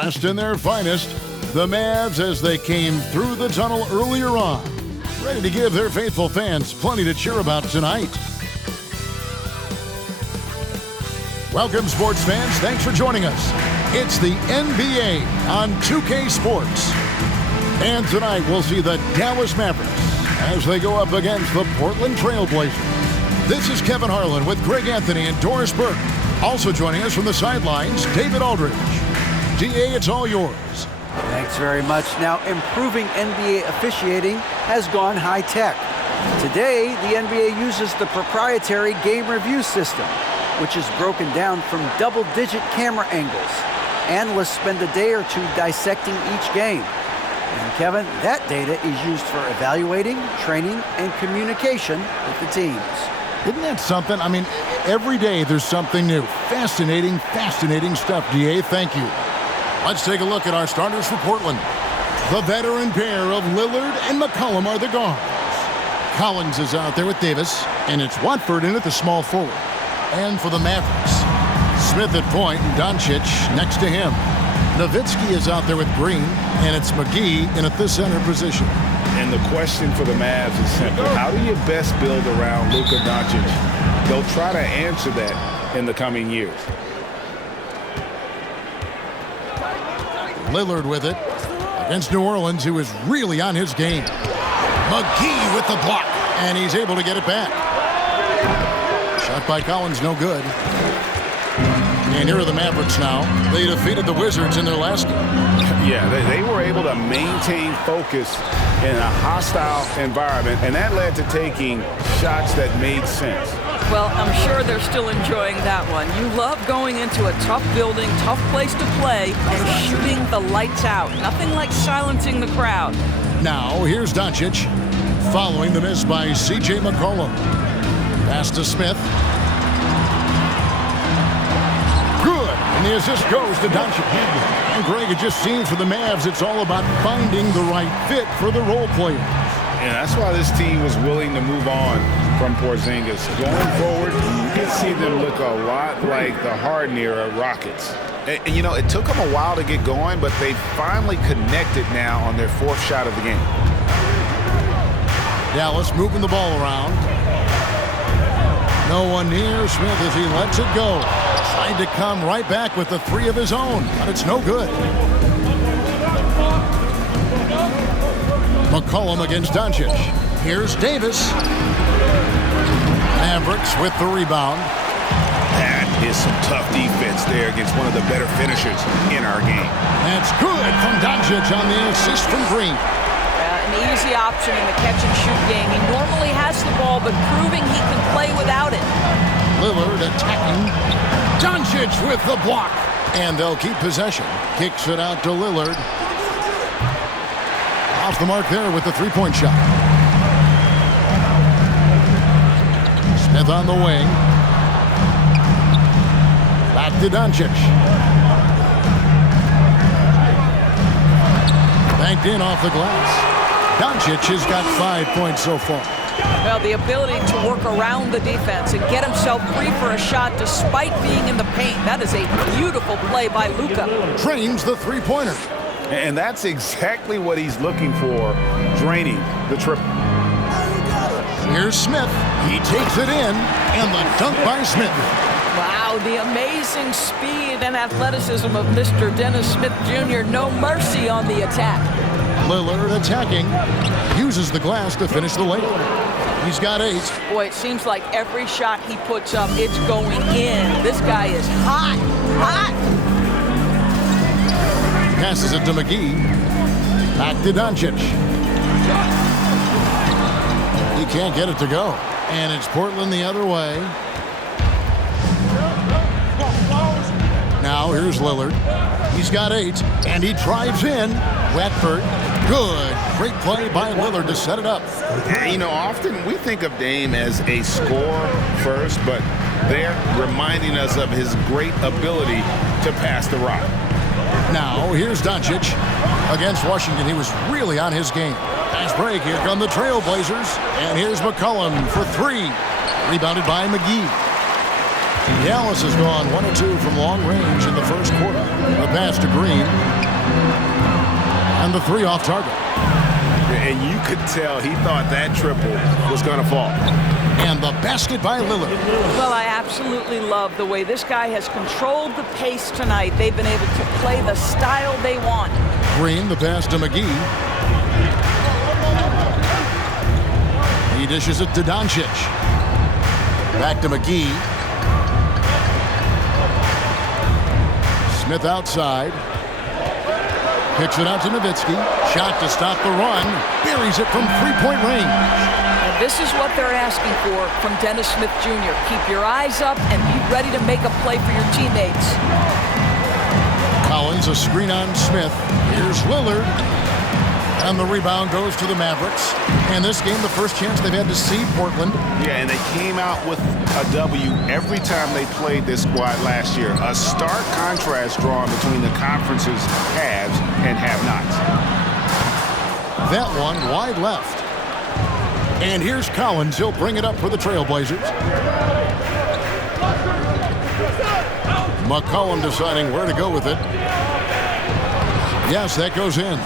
Dressed in their finest, the Mavs as they came through the tunnel earlier on, ready to give their faithful fans plenty to cheer about tonight. Welcome, sports fans. Thanks for joining us. It's the NBA on 2K Sports. And tonight we'll see the Dallas Mavericks as they go up against the Portland Trail Blazers. This is Kevin Harlan with Greg Anthony and Doris Burke. Also joining us from the sidelines, David Aldridge. DA, it's all yours. Thanks very much. Now, improving NBA officiating has gone high-tech. Today, the NBA uses the proprietary game review system, which is broken down from double-digit camera angles. Analysts spend a day or two dissecting each game. And Kevin, that data is used for evaluating, training, and communication with the teams. Isn't that something? I mean, every day there's something new. Fascinating, fascinating stuff, DA. Thank you. Let's take a look at our starters for Portland. The veteran pair of Lillard and McCollum are the guards. Collins is out there with Davis, and it's Watford in at the small forward. And for the Mavericks, Smith at point and Doncic next to him. Nowitzki is out there with Green, and it's McGee in at the center position. And the question for the Mavs is simple. How do you best build around Luka Doncic? They'll try to answer that in the coming years. Lillard with it against New Orleans, who is really on his game. McGee with the block, and he's able to get it back. Shot by Collins, no good. And here are the Mavericks now. They defeated the Wizards in their last game. Yeah, they were able to maintain focus in a hostile environment, and that led to taking shots that made sense. Well, I'm sure they're still enjoying that one. You love going into a tough building, tough place to play, and shooting the lights out. Nothing like silencing the crowd. Now, here's Doncic, following the miss by C.J. McCollum. Pass to Smith. Good, and the assist goes to Doncic. And Greg, it just seems for the Mavs, it's all about finding the right fit for the role players. And that's why this team was willing to move on from Porzingis. Going forward, you can see them look a lot like the Harden-era Rockets. And, you know, it took them a while to get going, but they finally connected now on their fourth shot of the game. Dallas moving the ball around. No one near Smith as he lets it go. Trying to come right back with the three of his own, but it's no good. McCollum against Doncic. Here's Davis. Mavericks with the rebound. That is some tough defense there against one of the better finishers in our game. That's good from Doncic on the assist from Green. An easy option in the catch-and-shoot game. He normally has the ball, but proving he can play without it. Lillard attacking. Doncic with the block. And they'll keep possession. Kicks it out to Lillard. Off the mark there with the three-point shot. Smith on the wing. Back to Doncic. Banked in off the glass. Doncic has got 5 points so far. Well, the ability to work around the defense and get himself free for a shot despite being in the paint. That is a beautiful play by Luka. Drains the three-pointer. And that's exactly what he's looking for, draining the triple. Here's Smith. He takes it in, and the dunk by Smith. Wow, the amazing speed and athleticism of Mr. Dennis Smith Jr. No mercy on the attack. Lillard attacking. Uses the glass to finish the layup. He's got 8. Boy, it seems like every shot he puts up, it's going in. This guy is hot, hot. Passes it to McGee. Back to Doncic. He can't get it to go. And it's Portland the other way. Now here's Lillard. He's got 8. And he drives in. Watford. Good. Great play by Lillard to set it up. You know, often we think of Dame as a scorer first, but they're reminding us of his great ability to pass the rock. Now, here's Doncic. Against Washington, he was really on his game. Fast break. Here come the Trailblazers. And here's McCollum for 3. Rebounded by McGee. Dallas has gone 1 of 2 from long range in the first quarter. The pass to Green. And the 3 off target. And you could tell he thought that triple was going to fall. And the basket by Lillard. Well, I absolutely love the way this guy has controlled the pace tonight. They've been able to play the style they want. Green, the pass to McGee. He dishes it to Doncic. Back to McGee. Smith outside. Kicks it out to Nowitzki. Shot to stop the run. Buries it from three-point range. And this is what they're asking for from Dennis Smith Jr. Keep your eyes up and be ready to make a play for your teammates. Collins, a screen on Smith. Here's Lillard. And the rebound goes to the Mavericks. And this game, the first chance they've had to see Portland. Yeah, and they came out with a W every time they played this squad last year. A stark contrast drawn between the conference's haves and have-nots. That one wide left. And here's Collins. He'll bring it up for the Trailblazers. McCollum deciding where to go with it. Yes, that goes in.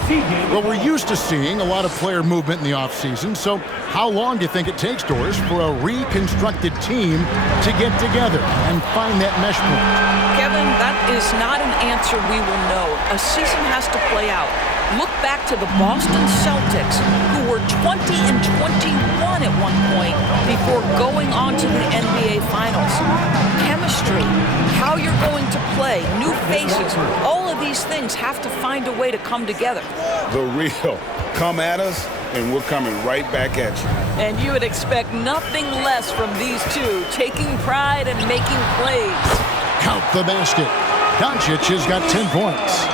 Well, we're used to seeing a lot of player movement in the offseason, so how long do you think it takes, Doris, for a reconstructed team to get together and find that mesh point? Kevin, that is not an answer we will know. A season has to play out. Look back to the Boston Celtics, who were 20-21 at one point before going on to the NBA Finals. Chemistry, how you're going to play, new faces, all of these things have to find a way to come together. The real come at us, and we're coming right back at you. And you would expect nothing less from these two, taking pride and making plays. Count the basket. Doncic has got 10 points.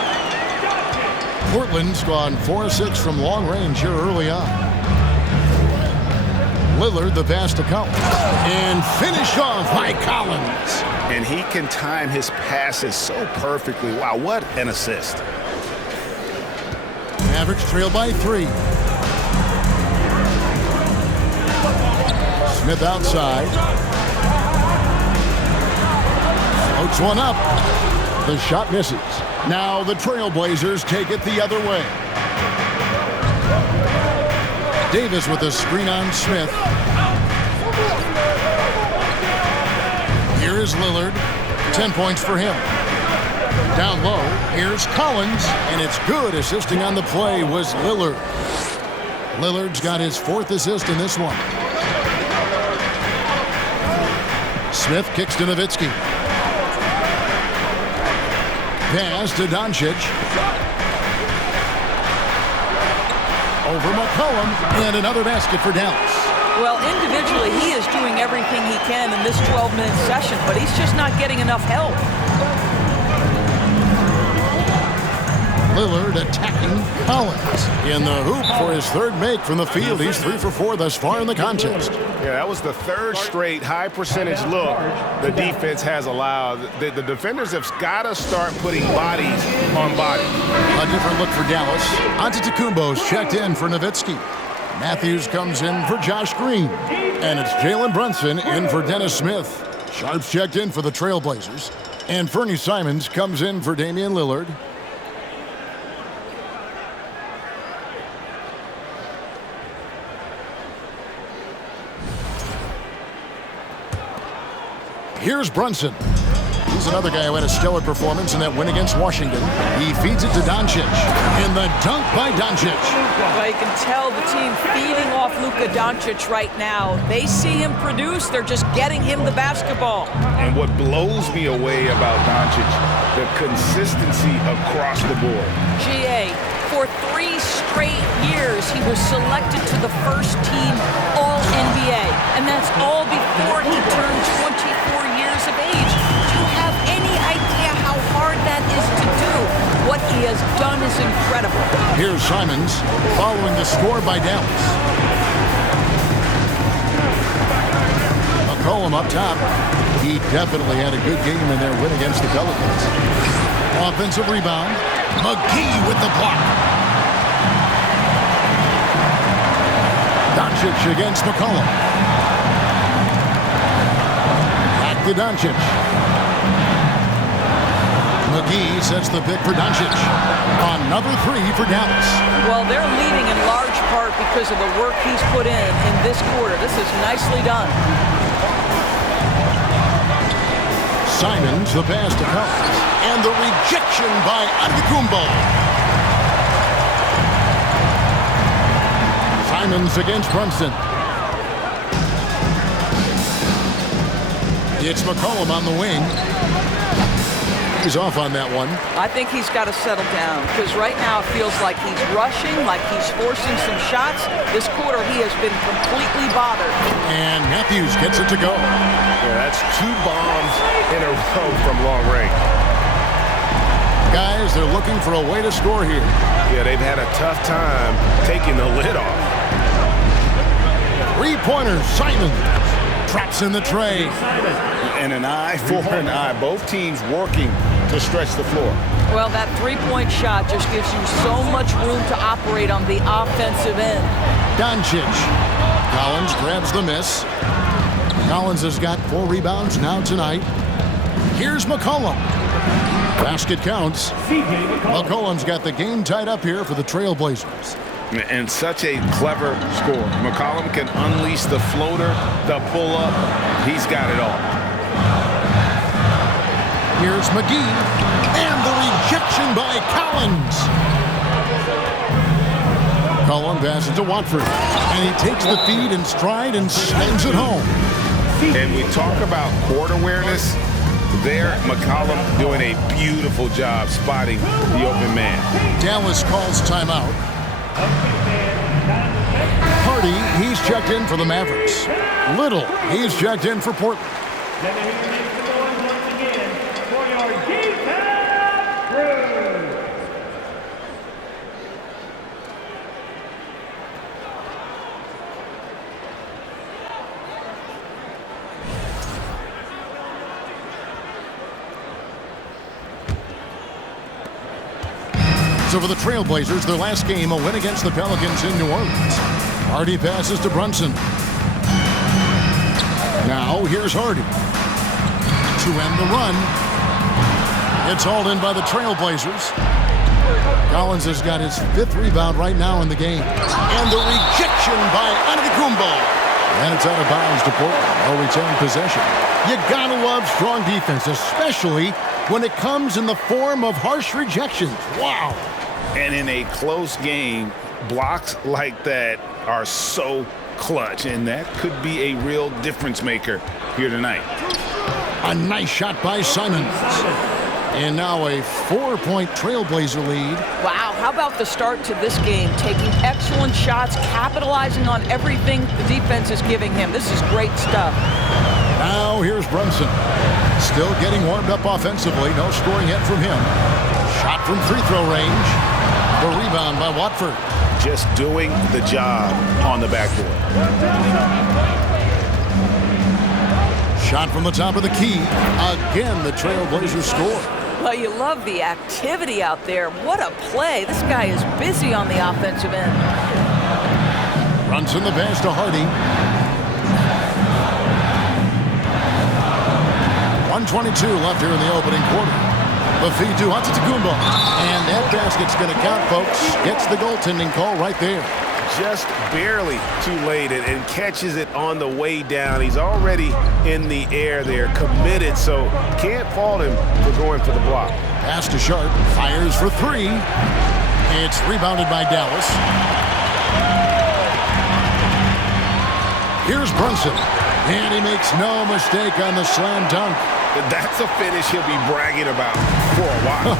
Portland's gone 4-6 from long range here early on. Lillard, the pass to Collins. And finished off by Collins. And he can time his passes so perfectly. Wow, what an assist. Mavericks trail by 3. Smith outside. Floats one up. The shot misses. Now the Trailblazers take it the other way. Davis with a screen on Smith. Here is Lillard. 10 points for him. Down low, here's Collins, and it's good. Assisting on the play was Lillard. Lillard's got his 4th assist in this one. Smith kicks to Nowitzki. Pass to Doncic. Over McCollum, and another basket for Dallas. Well, individually, he is doing everything he can in this 12-minute session, but he's just not getting enough help. Lillard attacking Collins in the hoop for his 3rd make from the field. He's 3 for 4 thus far in the contest. Yeah, that was the 3rd straight high percentage look the defense has allowed. The defenders have got to start putting bodies on bodies. A different look for Dallas. Antetokounmpo's checked in for Nowitzki. Matthews comes in for Josh Green. And it's Jalen Brunson in for Dennis Smith. Sharps checked in for the Trailblazers. And Fernie Simons comes in for Damian Lillard. Here's Brunson. He's another guy who had a stellar performance in that win against Washington. He feeds it to Doncic. And the dunk by Doncic. Well, you can tell the team feeding off Luka Doncic right now. They see him produce. They're just getting him the basketball. And what blows me away about Doncic, the consistency across the board. GA, for 3 straight years, he was selected to the first-team All-NBA. And that's all before he turned 24 years of age. Do you have any idea how hard that is to do? What he has done is incredible. Here's Simons following the score by Dallas. McCollum up top. He definitely had a good game in their win against the Pelicans. Offensive rebound. McGee with the block. Doncic against McCollum. Back to Doncic. McGee sets the pick for Doncic. Another three for Dallas. Well, they're leading in large part because of the work he's put in this quarter. This is nicely done. Simons, the pass to Collins. And the rejection by Antetokounmpo. Simons against Brunson. It's McCollum on the wing. He's off on that one. I think he's got to settle down because right now it feels like he's rushing, like he's forcing some shots. This quarter he has been completely bothered. And Matthews gets it to go. Yeah, that's 2 bombs in a row from long range. Guys, they're looking for a way to score here. Yeah, they've had a tough time taking the lid off. Three-pointer, Simons. Traps in the tray. And an eye for an eye. Both teams working to stretch the floor. Well, that three-point shot just gives you so much room to operate on the offensive end. Doncic. Collins grabs the miss. Collins has got 4 rebounds now tonight. Here's McCollum. Basket counts. McCollum's got the game tied up here for the Trailblazers. And such a clever score. McCollum can unleash the floater, the pull-up. He's got it all. Here's McGee. And the rejection by Collins. Collins passes to Watford. And he takes the feed in stride and slams it home. And we talk about court awareness. There, McCollum doing a beautiful job spotting the open man. Dallas calls timeout. Hardy, he's checked in for the Mavericks. Little, he's checked in for Portland. So for the Trailblazers, their last game, a win against the Pelicans in New Orleans. Hardy passes to Brunson. Now here's Hardy. To end the run. It's hauled in by the Trailblazers. Collins has got his 5th rebound right now in the game. And the rejection by Antetokounmpo. And it's out of bounds to Portland. They'll retain possession. You gotta love strong defense, especially when it comes in the form of harsh rejections. Wow. And in a close game, blocks like that are so clutch, and that could be a real difference maker here tonight. A nice shot by Simons. And now a 4-point Trailblazer lead. Wow, how about the start to this game? Taking excellent shots, capitalizing on everything the defense is giving him. This is great stuff. Now here's Brunson. Still getting warmed up offensively. No scoring yet from him. Shot from free throw range. The rebound by Watford. Just doing the job on the backboard. Shot from the top of the key. Again, the Trailblazers score. Well, you love the activity out there. What a play. This guy is busy on the offensive end. Brunson the pass to Hardy. 1:22 left here in the opening quarter. The feed to Antetokounmpo. And that basket's going to count, folks. Gets the goaltending call right there. Just barely too late and catches it on the way down. He's already in the air there, committed, so can't fault him for going for the block. Pass to Sharp. Fires for 3. It's rebounded by Dallas. Here's Brunson. And he makes no mistake on the slam dunk. That's a finish he'll be bragging about for a while.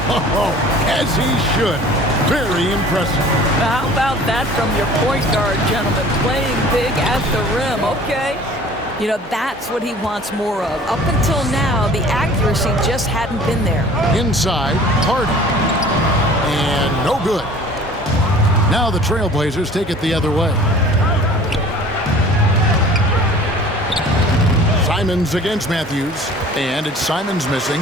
As he should. Very impressive. How about that from your point guard, gentlemen? Playing big at the rim, okay? You know, that's what he wants more of. Up until now, the accuracy just hadn't been there. Inside, Hardy. And no good. Now the Trailblazers take it the other way. Simons against Matthews, and it's Simons missing.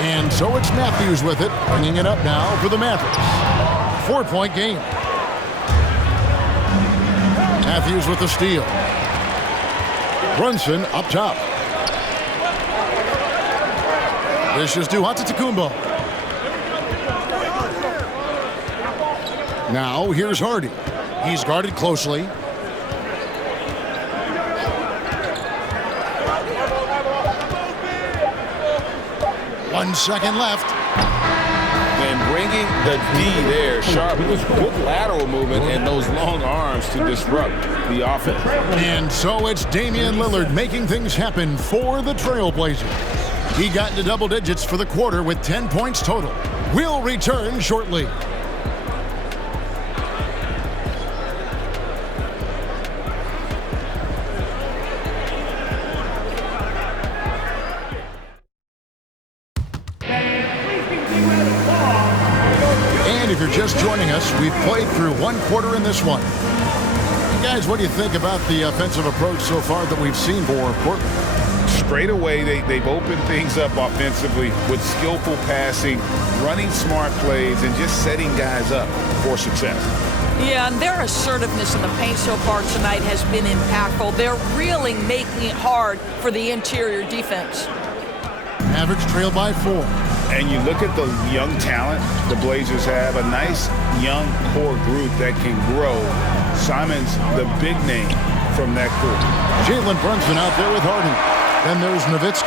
And so it's Matthews with it, bringing it up now for the Mavericks. 4-point game. Matthews with the steal. Brunson up top. This is to Antetokounmpo. Now here's Hardy. He's guarded closely. 1 second left. And bringing the D there, Sharp, with good lateral movement and those long arms to disrupt the offense. And so it's Damian Lillard making things happen for the Trailblazers. He got into double digits for the quarter with 10 points total. We'll return shortly. And if you're just joining us, we've played through one quarter in this one. Guys, what do you think about the offensive approach so far that we've seen for Portland? Straight away, they've opened things up offensively with skillful passing, running smart plays, and just setting guys up for success. Yeah, and their assertiveness in the paint so far tonight has been impactful. They're really making it hard for the interior defense. Mavericks trail by 4. And you look at the young talent the Blazers have, a nice young core group that can grow. Simon's the big name from that group. Jalen Brunson out there with Harden. Then there's Nowitzki.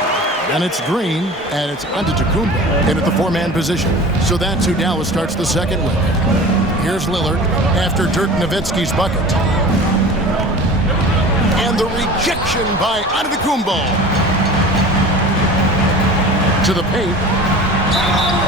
And it's Green, and it's Antetokounmpo in at the 4-man position. So that's who Dallas starts the second with. Here's Lillard after Dirk Nowitzki's bucket. And the rejection by Antetokounmpo. To the paint.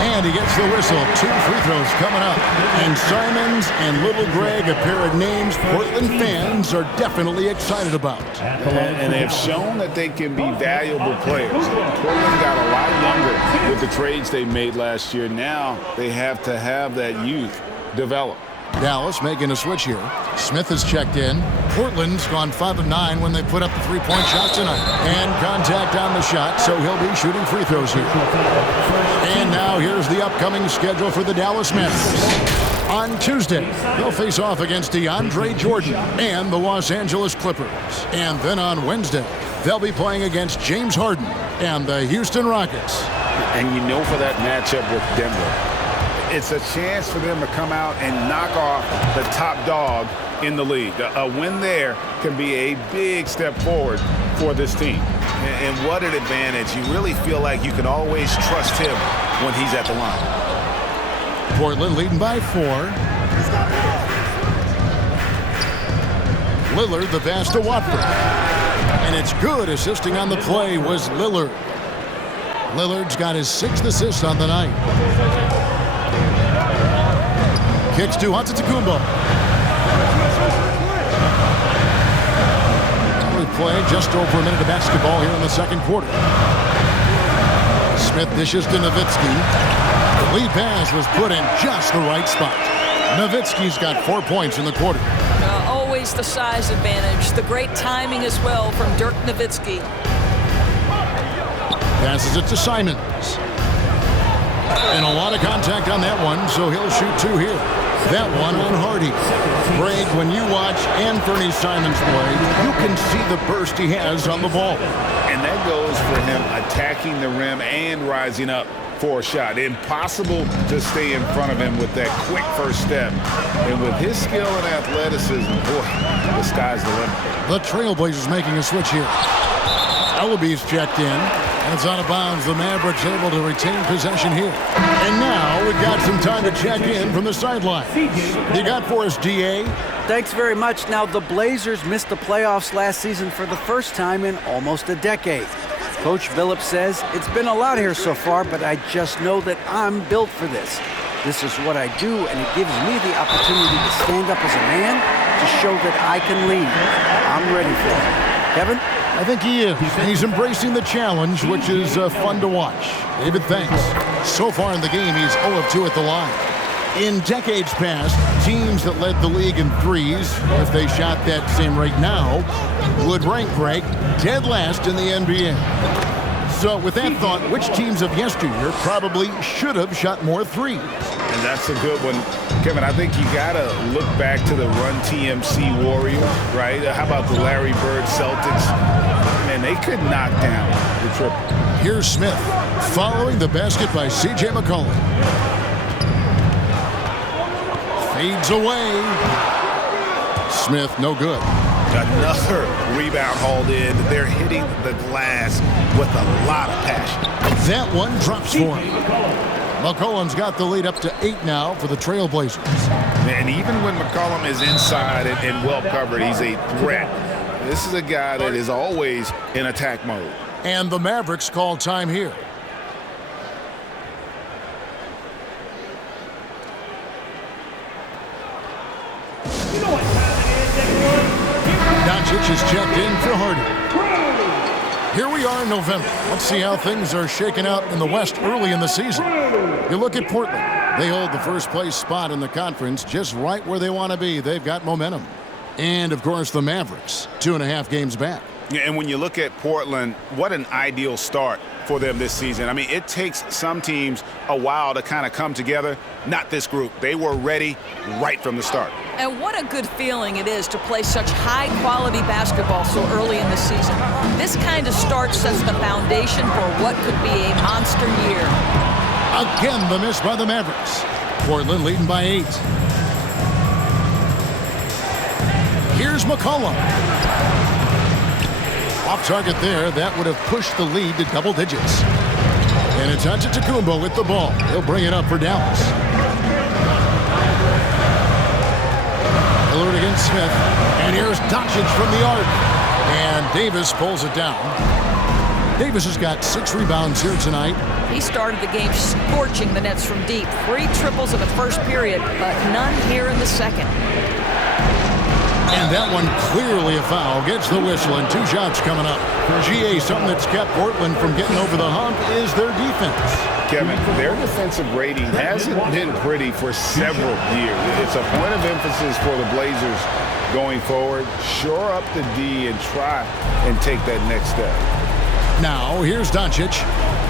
And he gets the whistle. 2 free throws coming up. And Simons and Little Greg, a pair of names Portland fans are definitely excited about. And they've shown that they can be valuable players. Portland got a lot younger with the trades they made last year. Now they have to have that youth develop. Dallas making a switch here. Smith has checked in. Portland's gone 5 of 9 when they put up the 3-point shot tonight. And contact on the shot, so he'll be shooting free throws here. And now here's the upcoming schedule for the Dallas Mavericks. On Tuesday, they'll face off against DeAndre Jordan and the Los Angeles Clippers. And then on Wednesday, they'll be playing against James Harden and the Houston Rockets. And you know for that matchup with Denver, it's a chance for them to come out and knock off the top dog in the league. A win there can be a big step forward for this team. And what an advantage. You really feel like you can always trust him when he's at the line. Portland leading by 4. Lillard the pass to Watford. And it's good. Assisting on the play was Lillard. Lillard's got his 6th assist on the night. Kicks to Antetokounmpo. We play just over a minute of basketball here in the second quarter. Smith dishes to Nowitzki. The lead pass was put in just the right spot. Nowitzki's got 4 points in the quarter. Always the size advantage. The great timing as well from Dirk Nowitzki. Passes it to Simons. And a lot of contact on that one, so he'll shoot 2 here. That one on Hardy. Greg, when you watch Anthony Simons play, you can see the burst he has on the ball. And that goes for him attacking the rim and rising up for a shot. Impossible to stay in front of him with that quick first step. And with his skill and athleticism, boy, the sky's the limit. The Trailblazers making a switch here. Ellaby's checked in. And it's out of bounds. The Mavericks able to retain possession here. And now we've got some time to check in from the sideline. You got for us, DA? Thanks very much. Now, the Blazers missed the playoffs last season for the first time in almost a decade. Coach Billups says, it's been a lot here so far, but I just know that I'm built for this. This is what I do, and it gives me the opportunity to stand up as a man to show that I can lead. I'm ready for it. Kevin? I think he is. And he's embracing the challenge, which is fun to watch. David, thanks. So far in the game, he's 0 of 2 at the line. In decades past, teams that led the league in threes, if they shot that same rate now, would rank Greg dead last in the NBA. So with that thought, which teams of yesteryear probably should have shot more threes? And that's a good one. Kevin, I think you got to look back to the Run TMC Warriors, right? How about the Larry Bird Celtics? Man, they could knock down the triple. Here's Smith following the basket by C.J. McCollum. Fades away. Smith, no good. Another rebound hauled in. They're hitting the glass with a lot of passion. That one drops for him. McCollum's got the lead up to 8 now for the Trailblazers. And even when McCollum is inside and well covered, he's a threat. This is a guy that is always in attack mode. And the Mavericks call time here. Doncic is checked in for Harden. Here we are in November. Let's see how things are shaking out in the West early in the season. You look at Portland. They hold the first place spot in the conference just right where they want to be. They've got momentum. And, of course, the Mavericks, 2.5 games back. Yeah, and when you look at Portland, what an ideal start for them this season. I mean, it takes some teams a while to kind of come together. Not this group. They were ready right from the start. And what a good feeling it is to play such high-quality basketball so early in the season. This kind of start sets the foundation for what could be a monster year. Again, the miss by the Mavericks. Portland leading by 8. Here's McCollum. Off target there. That would have pushed the lead to double digits. And it's Antetokounmpo with the ball. He'll bring it up for Dallas. Lillard against Smith. And here's Doncic from the arc. And Davis pulls it down. Davis has got 6 rebounds here tonight. He started the game scorching the Nets from deep. 3 triples in the first period, but none here in the second. And that one clearly a foul. Gets the whistle and 2 shots coming up. GA, something that's kept Portland from getting over the hump is their defense. Kevin, their defensive rating hasn't been pretty for several years. It's a point of emphasis for the Blazers going forward. Shore up the D and try and take that next step. Now, here's Doncic.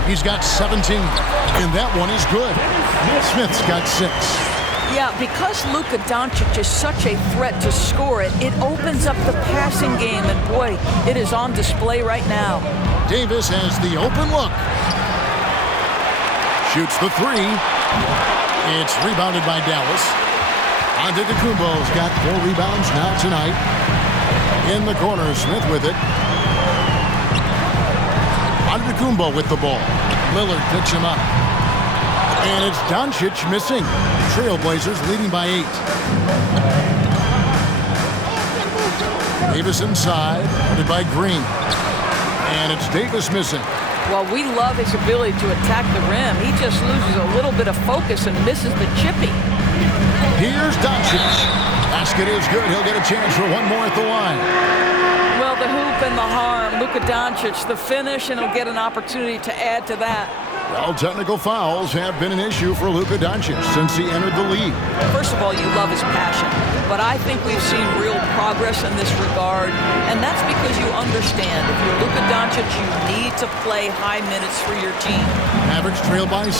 He's got 17, and that one is good. Smith's got 6. Yeah, because Luka Doncic is such a threat to score it, it opens up the passing game, and boy, it is on display right now. Davis has the open look. Shoots the 3. It's rebounded by Dallas. Antetokounmpo's got 4 rebounds now tonight. In the corner, Smith with it. Antetokounmpo with the ball. Lillard picks him up. And it's Doncic missing. Trailblazers leading by 8. Davis inside, guarded by Green. And it's Davis missing. Well, we love his ability to attack the rim. He just loses a little bit of focus and misses the chippy. Here's Doncic. Basket is good. He'll get a chance for one more at the line. Well, the hoop and the harm. Luka Doncic, the finish, and he'll get an opportunity to add to that. Well, technical fouls have been an issue for Luka Doncic since he entered the league. First of all, you love his passion, but I think we've seen real progress in this regard, and that's because you understand if you're Luka Doncic, you need to play high minutes for your team. Mavericks trail by 6.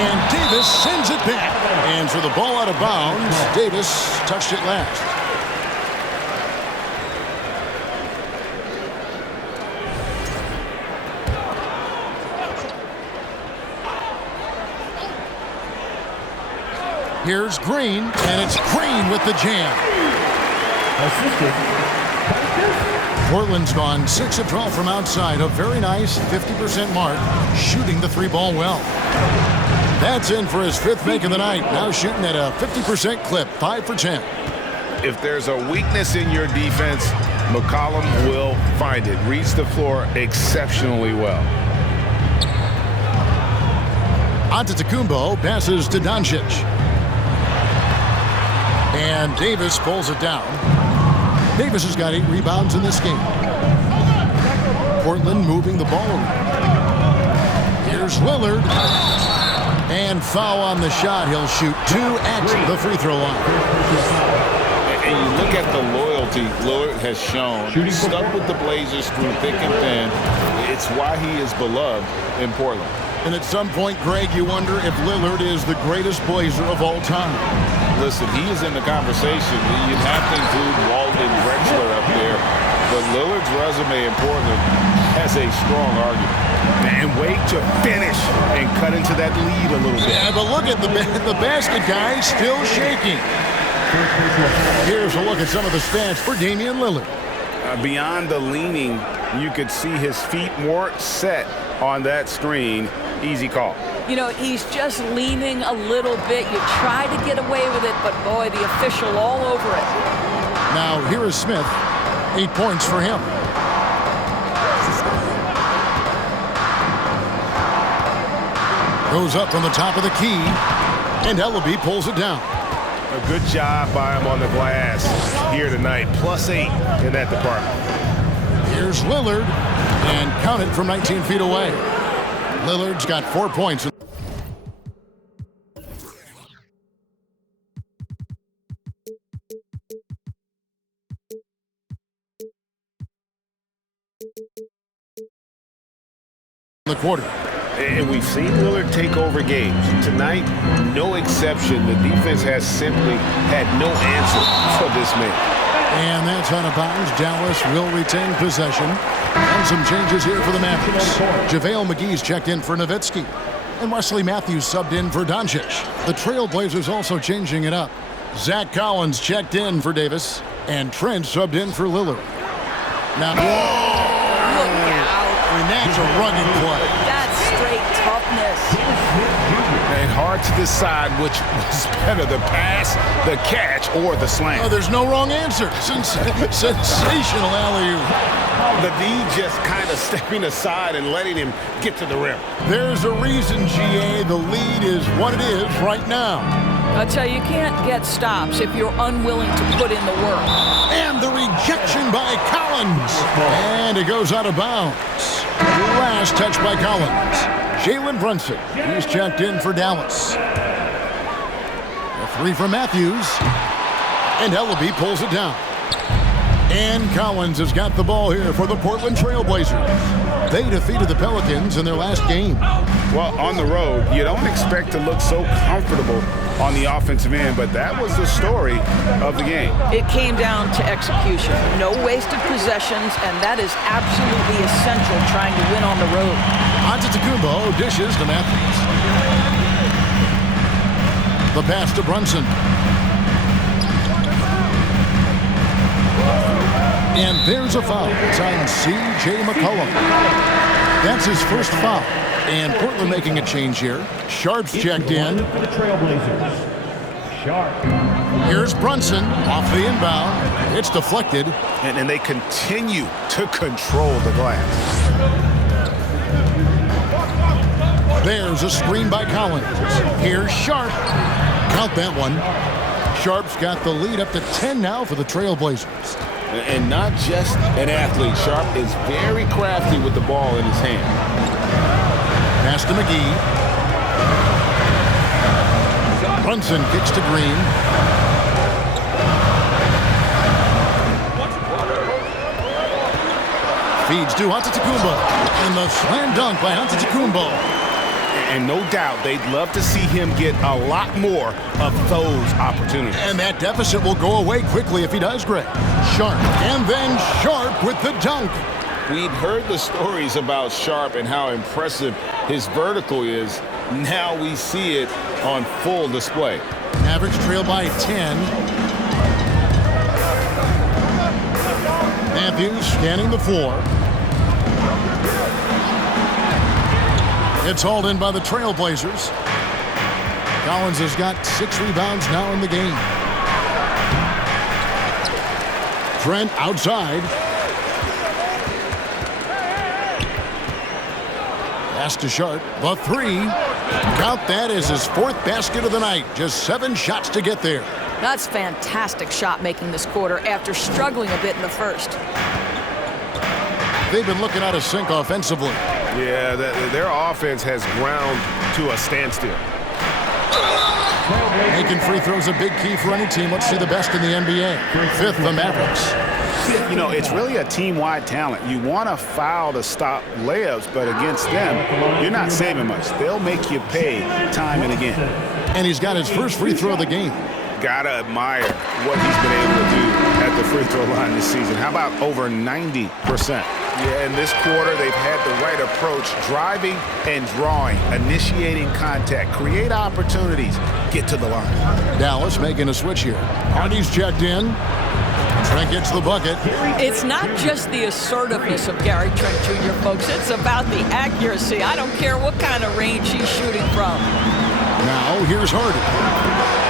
And Davis sends it back. And for the ball out of bounds, Davis touched it last. Here's Green, and it's Green with the jam. Portland's gone 6 of 12 from outside, a very nice 50% mark, shooting the 3-ball well. That's in for his 5th make of the night, now shooting at a 50% clip, 5 for 10. If there's a weakness in your defense, McCollum will find it. Reads the floor exceptionally well. Antetokounmpo passes to Doncic. And Davis pulls it down. Davis has got 8 rebounds in this game. Portland moving the ball around. Here's Lillard. And foul on the shot. He'll shoot 2 at the free throw line. And you look at the loyalty Lillard has shown. Stuck with the Blazers through thick and thin. It's why he is beloved in Portland. And at some point, Greg, you wonder if Lillard is the greatest Blazer of all time. Listen, he is in the conversation. You'd have to include Walden Drexler up there. But Lillard's resume in Portland has a strong argument. And Wade to finish and cut into that lead a little bit. Yeah, but look at the basket guy still shaking. Here's a look at some of the stats for Damian Lillard. Beyond the leaning, you could see his feet more set on that screen. Easy call. You know, he's just leaning a little bit. You try to get away with it, but boy, the official all over it. Now, here is Smith. 8 points for him. Goes up from the top of the key, and Ellaby pulls it down. A good job by him on the glass here tonight. +8 in that department. Here's Lillard, and count it from 19 feet away. Lillard's got 4 points. The quarter. And we've seen Lillard take over games. Tonight, no exception. The defense has simply had no answer for this man. And that's out of bounds. Dallas will retain possession. And some changes here for the Mavericks. JaVale McGee's checked in for Nowitzki. And Wesley Matthews subbed in for Doncic. The Trailblazers also changing it up. Zach Collins checked in for Davis. And Trent subbed in for Lillard. Now, Look out. I mean, that's a rugged play. That's straight toughness. And hard to decide which was better, the pass, the catch, or the slam. Oh, there's no wrong answer. Sensational alley-oop. The D just kind of stepping aside and letting him get to the rim. There's a reason, GA. The lead is what it is right now. I tell you, you can't get stops if you're unwilling to put in the work. And the rejection by Collins. And it goes out of bounds. Last touch by Collins. Jalen Brunson. He's checked in for Dallas. A 3 from Matthews. And Ellaby pulls it down. And Collins has got the ball here for the Portland Trailblazers. They defeated the Pelicans in their last game. Well, on the road, you don't expect to look so comfortable on the offensive end, but that was the story of the game. It came down to execution. No wasted possessions, and that is absolutely essential trying to win on the road. Antetokounmpo dishes to Matthews. The pass to Brunson. And there's a foul. It's on C.J. McCollum. That's his first foul. And Portland making a change here. Sharp's checked in. For the Trailblazers, Sharp. Here's Brunson off the inbound. It's deflected. And they continue to control the glass. There's a screen by Collins. Here's Sharp. Count that one. Sharp's got the lead up to 10 now for the Trailblazers. And not just an athlete. Sharp is very crafty with the ball in his hand. Pass to McGee. Brunson kicks to Green. Feeds to Antetokounmpo. And the slam dunk by Antetokounmpo. And no doubt they'd love to see him get a lot more of those opportunities. And that deficit will go away quickly if he does, Greg. Sharp. And then Sharp with the dunk. We'd heard the stories about Sharp and how impressive his vertical is. Now we see it on full display. Mavericks trail by 10. Matthews scanning the floor. It's hauled in by the Trailblazers. Collins has got 6 rebounds now in the game. Trent outside. Pass to Sharp. The 3. Count that as his 4th basket of the night. Just 7 shots to get there. That's fantastic shot making this quarter after struggling a bit in the first. They've been looking out of sync offensively. Yeah, their offense has ground to a standstill. Making free throws a big key for any team. Let's see the best in the NBA. 5th, the Mavericks. You know, it's really a team-wide talent. You want to foul to stop layups, but against them, you're not saving much. They'll make you pay time and again. And he's got his first free throw of the game. Gotta admire what he's been able to do at the free throw line this season. How about over 90%? Yeah, in this quarter, they've had the right approach, driving and drawing, initiating contact, create opportunities, get to the line. Dallas making a switch here. Hardy's checked in. Trent gets the bucket. It's not just the assertiveness of Gary Trent Jr., folks. It's about the accuracy. I don't care what kind of range he's shooting from. Now, here's Hardy.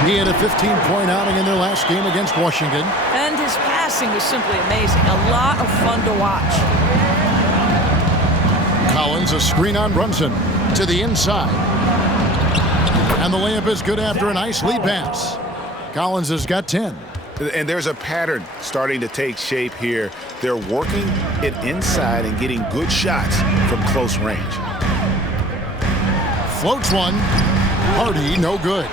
He had a 15-point outing in their last game against Washington. And his passing was simply amazing. A lot of fun to watch. Collins, a screen on Brunson to the inside. And the layup is good after a nice lead pass. Collins has got 10. And there's a pattern starting to take shape here. They're working it inside and getting good shots from close range. Floats one. Hardy, no good.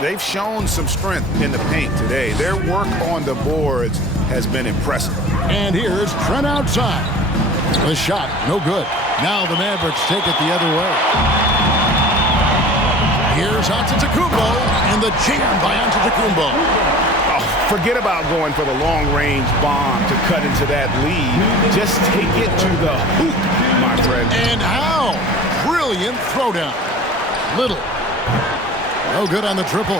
They've shown some strength in the paint today. Their work on the boards has been impressive. And here's Trent outside. The shot, no good. Now the Mavericks take it the other way. Here's Antetokounmpo, and the jam by Antetokounmpo. Oh, forget about going for the long-range bomb to cut into that lead. Just take it to the hoop, my friend. And how? Brilliant throwdown. Little. No good on the triple.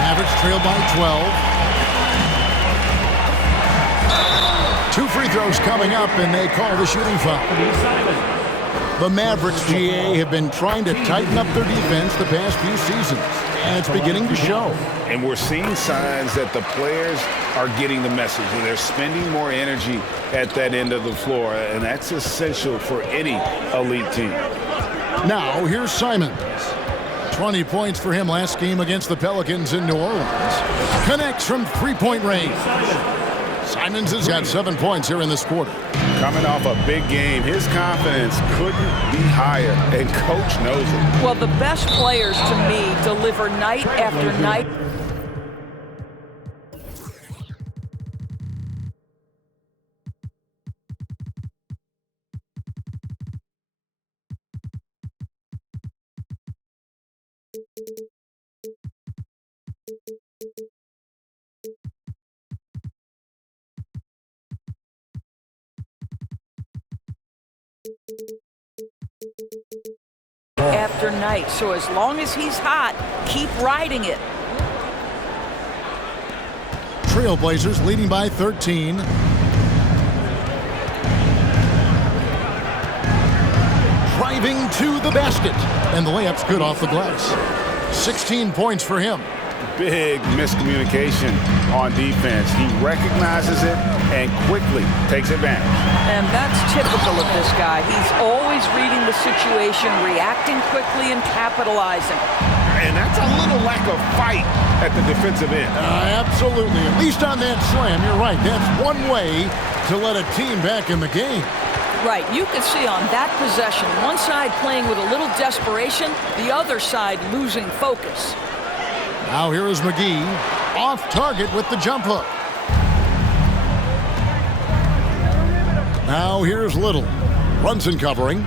Mavericks trail by 12. 2 free throws coming up, and they call the shooting foul. The Mavericks, GA, have been trying to tighten up their defense the past few seasons, and it's beginning to show. And we're seeing signs that the players are getting the message, and they're spending more energy at that end of the floor, and that's essential for any elite team. Now, here's Simons. 20 points for him last game against the Pelicans in New Orleans. Connects from three-point range. Simons has got 7 points here in this quarter. Coming off a big game, his confidence couldn't be higher, and coach knows it. Well, the best players to me deliver night after night. After night. So as long as he's hot, keep riding it. Trailblazers leading by 13. Driving to the basket. And the layup's good off the glass. 16 points for him. Big miscommunication on defense. He recognizes it and quickly takes advantage. And that's typical of this guy. He's always reading the situation, reacting quickly, and capitalizing. And that's a little lack of fight at the defensive end. Absolutely. At least on that slam, you're right. That's one way to let a team back in the game. Right. You can see on that possession, one side playing with a little desperation, the other side losing focus. Now here is McGee, off target with the jump hook. Now here's Little. Brunson covering.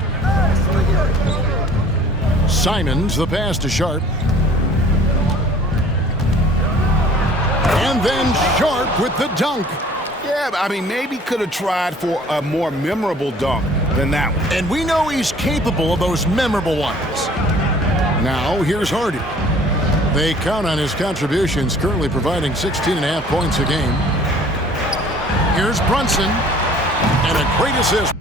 Simons, the pass to Sharp. And then Sharp with the dunk. Yeah, I mean, maybe could have tried for a more memorable dunk than that one. And we know he's capable of those memorable ones. Now here's Hardy. They count on his contributions, currently providing 16.5 points a game. Here's Brunson, and a great assist.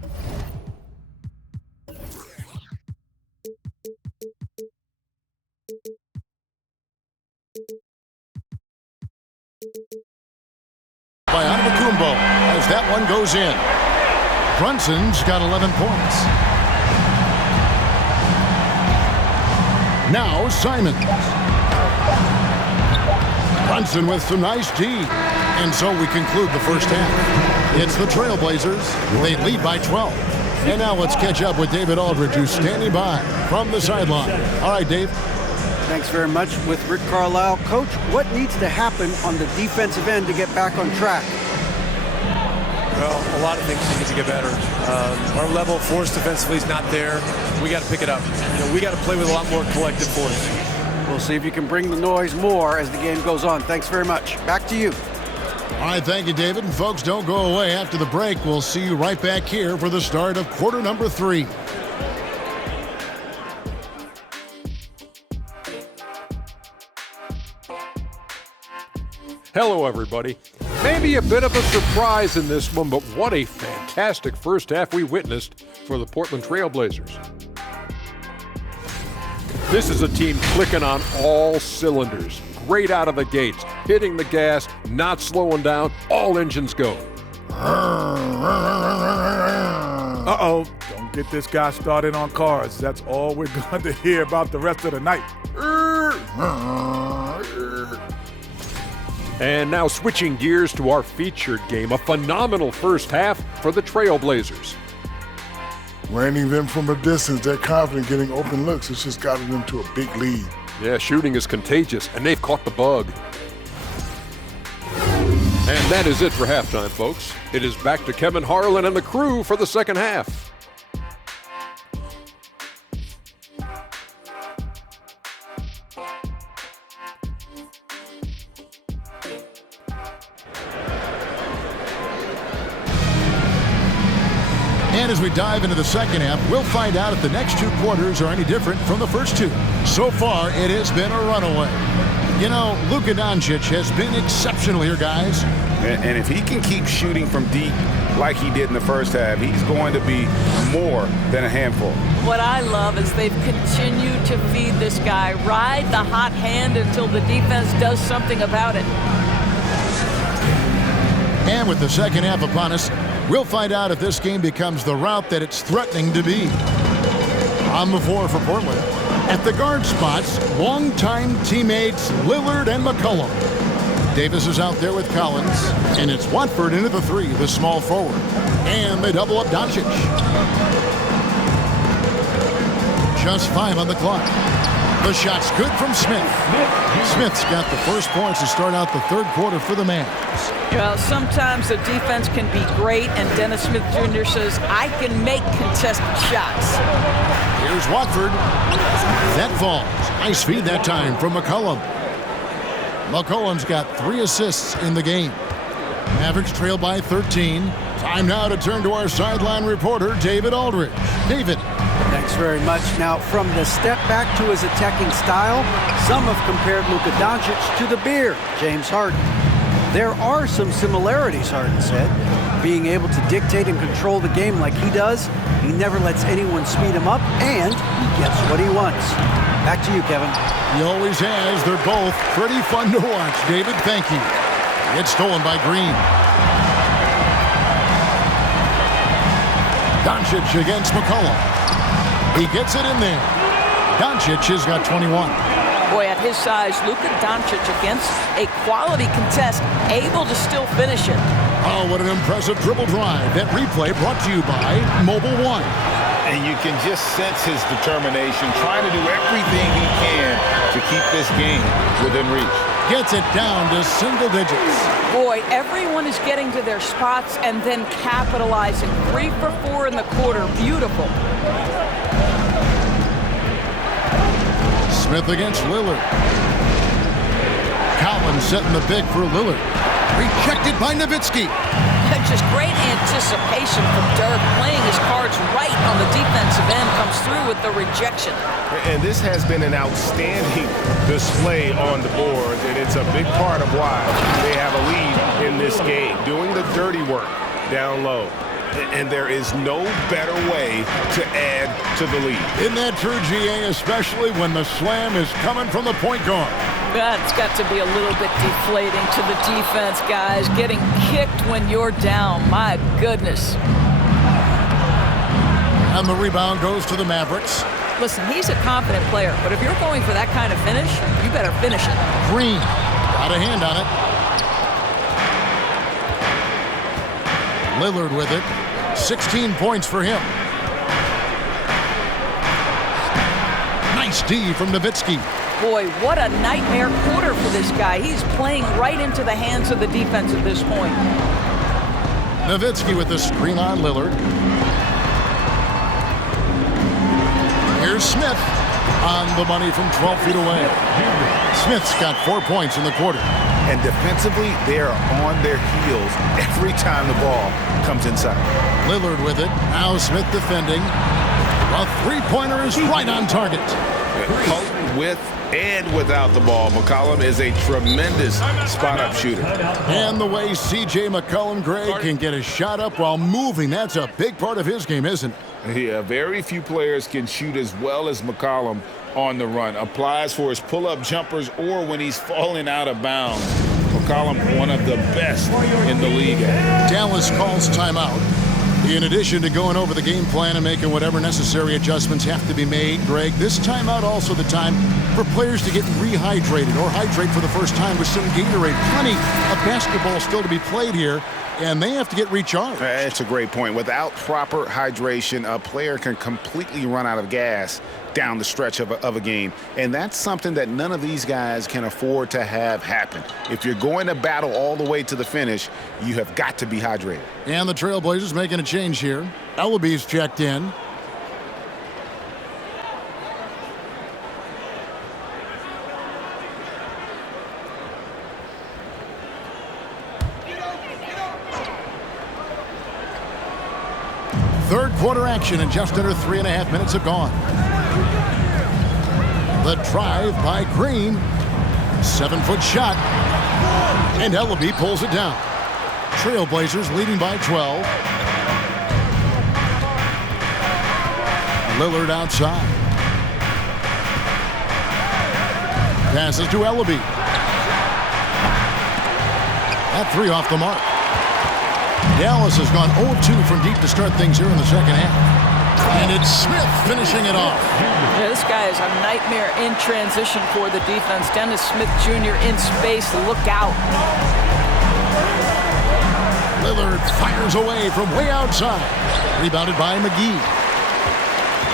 By Antetokounmpo, as that one goes in. Brunson's got 11 points. Now Simons. Brunson with some nice D. And so we conclude the first half. It's the Trailblazers. They lead by 12. And now let's catch up with David Aldridge, who's standing by from the sideline. All right, Dave. Thanks very much with Rick Carlisle. Coach, what needs to happen on the defensive end to get back on track? Well, a lot of things need to get better. Our level of force defensively is not there. We got to pick it up. We got to play with a lot more collective force. We'll see if you can bring the noise more as the game goes on. Thanks very much. Back to you. All right, thank you, David. And folks, don't go away. After the break, we'll see you right back here for the start of quarter number 3. Hello, everybody. Maybe a bit of a surprise in this one, but what a fantastic first half we witnessed for the Portland Trail Blazers. This is a team clicking on all cylinders. Great out of the gates, hitting the gas, not slowing down, all engines go. Uh-oh, don't get this guy started on cars. That's all we're going to hear about the rest of the night. And now switching gears to our featured game, a phenomenal first half for the Trail Blazers. Raining them from a distance, they're confident getting open looks. It's just gotten them to a big lead. Yeah, shooting is contagious, and they've caught the bug. And that is it for halftime, folks. It is back to Kevin Harlan and the crew for the second half. And as we dive into the second half, we'll find out if the next 2 quarters are any different from the first 2. So far, it has been a runaway. You know, Luka Doncic has been exceptional here, guys. And if he can keep shooting from deep like he did in the first half, he's going to be more than a handful. What I love is they've continued to feed this guy, ride the hot hand until the defense does something about it. And with the second half upon us, we'll find out if this game becomes the route that it's threatening to be. On the floor for Portland. At the guard spots, longtime teammates Lillard and McCollum. Davis is out there with Collins, and it's Watford into the 3, the small forward. And they double up Doncic. Just 5 on the clock. The shot's good from Smith. Smith's got the first points to start out the third quarter for the Mavs. Well, sometimes the defense can be great, and Dennis Smith Jr. says, I can make contested shots. Here's Watford. That falls. Nice feed that time from McCollum. McCollum's got 3 assists in the game. Mavericks trail by 13. Time now to turn to our sideline reporter, David Aldridge. David. Thanks very much. Now, from the step back to his attacking style, some have compared Luka Doncic to the Bear, James Harden. There are some similarities, Harden said. Being able to dictate and control the game like he does, he never lets anyone speed him up, and he gets what he wants. Back to you, Kevin. He always has. They're both pretty fun to watch. David, thank you. It's stolen by Green. Doncic against McCollum. He gets it in there. Doncic has got 21. Boy, at his size, Luka Doncic against a quality contest, able to still finish it. Oh, what an impressive dribble drive. That replay brought to you by Mobile One. And you can just sense his determination, trying to do everything he can to keep this game within reach. Gets it down to single digits. Boy, everyone is getting to their spots and then capitalizing. 3 for 4 in the quarter. Beautiful. Smith against Lillard. Collins setting the pick for Lillard. Rejected by Nowitzki. Just great anticipation from Dirk, playing his cards right on the defensive end, comes through with the rejection. And this has been an outstanding display on the boards, and it's a big part of why they have a lead in this game, doing the dirty work down low. And there is no better way to add to the lead. Isn't that true, GA, especially when the slam is coming from the point guard? That's got to be a little bit deflating to the defense, guys. Getting kicked when you're down. My goodness. And the rebound goes to the Mavericks. Listen, he's a confident player, but if you're going for that kind of finish, you better finish it. Green got a hand on it. Lillard with it. 16 points for him. Nice D from Nowitzki. Boy, what a nightmare quarter for this guy. He's playing right into the hands of the defense at this point. Nowitzki with the screen on Lillard. Here's Smith. On the money from 12 feet away. Smith's got 4 points in the quarter. And defensively, they are on their heels every time the ball comes inside. Lillard with it. Now Smith defending. A three-pointer is right on target. With and without the ball, McCollum is a tremendous spot-up shooter. And the way C.J. McCollum, Greg, can get a shot up while moving, that's a big part of his game, isn't it? Yeah, very few players can shoot as well as McCollum on the run. Applies for his pull-up jumpers or when he's falling out of bounds. McCollum, one of the best in the league. Dallas calls timeout. In addition to going over the game plan and making whatever necessary adjustments have to be made, Greg, this timeout also the time for players to get rehydrated or hydrate for the first time with some Gatorade. Plenty of basketball still to be played here, and they have to get recharged. That's a great point. Without proper hydration, a player can completely run out of gas down the stretch of a game. And that's something that none of these guys can afford to have happen. If you're going to battle all the way to the finish, you have got to be hydrated. And the Trailblazers making a change here. Ellaby's checked in. Third quarter action and just under 3.5 minutes have gone. The drive by Green. 7-foot shot. And Ellaby pulls it down. Trailblazers leading by 12. Lillard outside. Passes to Ellaby. That three off the mark. Dallas has gone 0-2 from deep to start things here in the second half. And it's Smith finishing it off. Yeah, this guy is a nightmare in transition for the defense. Dennis Smith Jr. in space. Look out. Lillard fires away from way outside. Rebounded by McGee.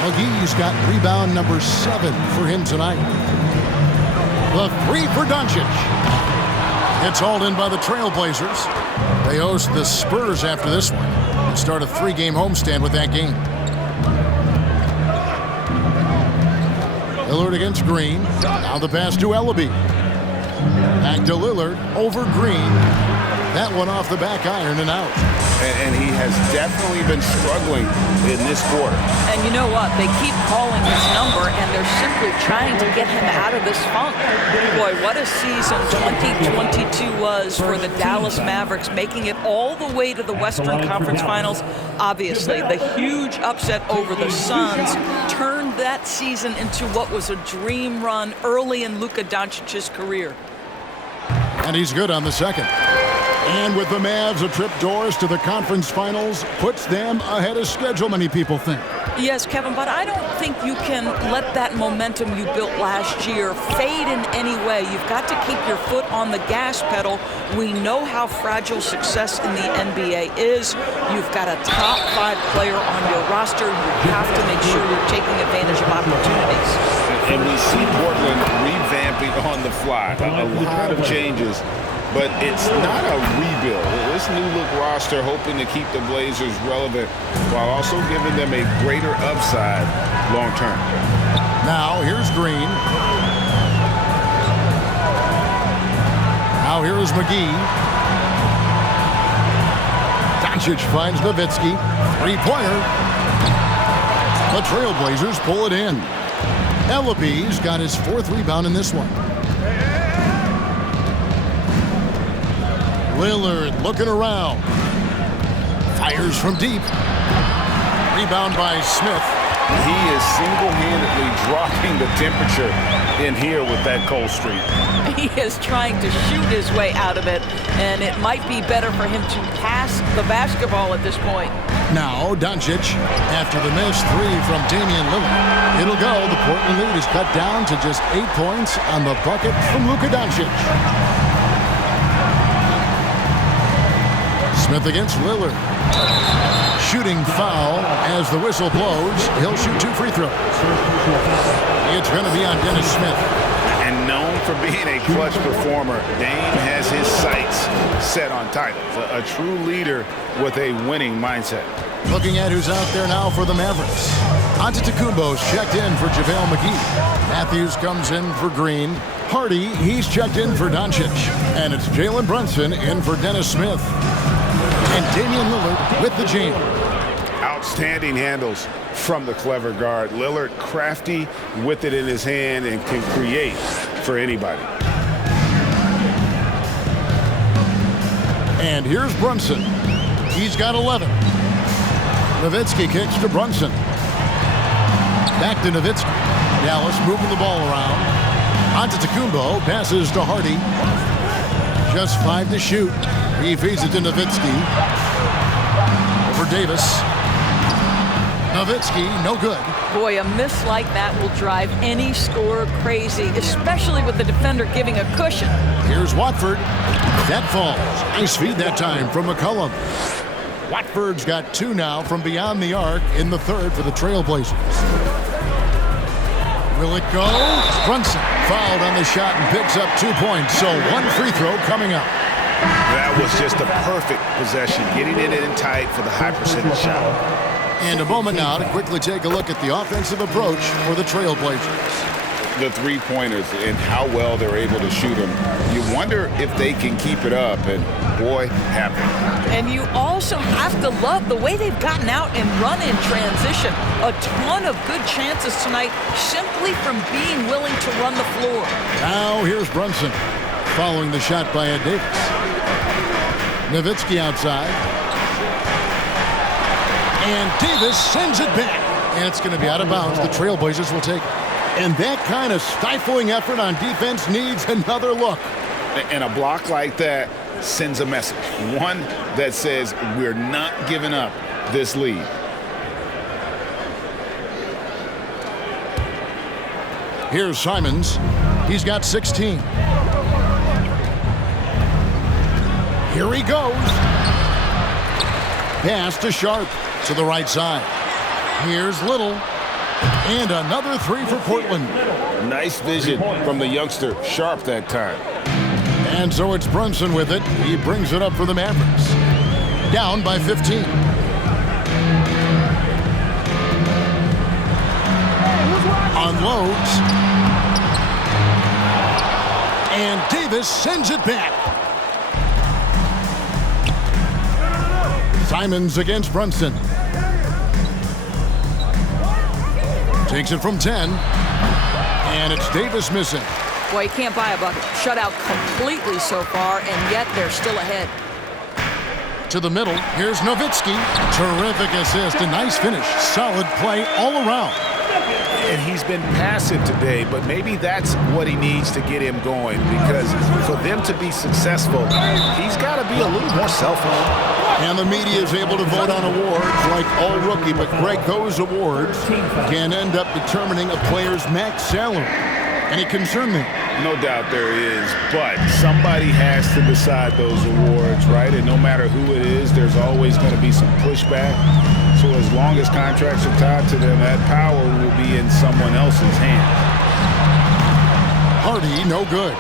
McGee's got rebound number 7 for him tonight. The three for doncic. It's hauled in by the Trailblazers. They host the Spurs after this one and start a 3-game homestand with that game. Lillard against Green. Now the pass to Ellaby. Back to Lillard over Green. That one off the back iron and out. And he has definitely been struggling in this quarter. And you know what? They keep calling his number, and they're simply trying to get him out of this funk. Boy, what a season 2022 was for the Dallas Mavericks, making it all the way to the Western Conference Finals. Obviously, the huge upset over the Suns turned that season into what was a dream run early in Luka Doncic's career. And he's good on the second. And with the Mavs, a trip doors to the conference finals puts them ahead of schedule, many people think. Yes, Kevin, but I don't think you can let that momentum you built last year fade in any way. You've got to keep your foot on the gas pedal. We know how fragile success in the NBA is. You've got a top 5 player on your roster. You have to make sure you're taking advantage of opportunities. And we see Portland revamping on the fly. A lot of changes. But it's not a rebuild. This new-look roster hoping to keep the Blazers relevant while also giving them a greater upside long-term. Now, here's Green. Now, here is McGee. Doncic finds Nowitzki. Three-pointer. The Trailblazers pull it in. Ellaby's got his 4th rebound in this one. Lillard looking around. Fires from deep. Rebound by Smith. He is single-handedly dropping the temperature in here with that cold streak. He is trying to shoot his way out of it, and it might be better for him to pass the basketball at this point. Now, Doncic, after the missed 3 from Damian Lillard. It'll go. The Portland lead is cut down to just 8 points on the bucket from Luka Doncic. Smith against Lillard. Shooting foul as the whistle blows. He'll shoot 2 free throws. It's going to be on Dennis Smith. And known for being a clutch performer, Dame has his sights set on titles. A true leader with a winning mindset. Looking at who's out there now for the Mavericks. Antetokounmpo's checked in for JaVale McGee. Matthews comes in for Green. Hardy, he's checked in for Doncic. And it's Jalen Brunson in for Dennis Smith. And Damian Lillard with the jam. Outstanding handles from the clever guard. Lillard crafty with it in his hand and can create for anybody. And here's Brunson. He's got 11. Nowitzki kicks to Brunson. Back to Nowitzki. Dallas moving the ball around. Antetokounmpo passes to Hardy. Just 5 to shoot. He feeds it to Nowitzki. Over Davis. Nowitzki, no good. Boy, a miss like that will drive any scorer crazy, especially with the defender giving a cushion. Here's Watford. That falls. Nice feed that time from McCollum. Watford's got 2 now from beyond the arc in the third for the Trailblazers. Will it go? Brunson fouled on the shot and picks up 2 points. So 1 free throw coming up. That was just a perfect possession, getting it in tight for the high percentage shot. And a moment now to quickly take a look at the offensive approach for the Trailblazers. The three-pointers and how well they're able to shoot them. You wonder if they can keep it up, and boy, have they. And you also have to love the way they've gotten out and run in transition. A ton of good chances tonight simply from being willing to run the floor. Now here's Brunson following the shot by Ed Davis. Nowitzki outside. And Davis sends it back. And it's going to be out of bounds. The Trailblazers will take it. And that kind of stifling effort on defense needs another look. And a block like that sends a message. One that says we're not giving up this lead. Here's Simons. He's got 16. Here he goes. Pass to Sharp to the right side. Here's Little. And another 3 for Portland. Nice vision from the youngster, Sharp, that time. And so it's Brunson with it. He brings it up for the Mavericks. Down by 15. Unloads. And Davis sends it back. Simons against Brunson. Takes it from 10. And it's Davis missing. Boy, you can't buy a bucket. Shut out completely so far, and yet they're still ahead. To the middle. Here's Nowitzki. Terrific assist. A nice finish. Solid play all around. And he's been passive today, but maybe that's what he needs to get him going, because for them to be successful, he's got to be a little more selfish. And the media is able to vote on awards like All Rookie, but Greg, those awards can end up determining a player's max salary. Any concern there? No doubt there is, but somebody has to decide those awards, right? And no matter who it is, there's always going to be some pushback. So as long as contracts are tied to them, that power will be in someone else's hands. Hardy, no good.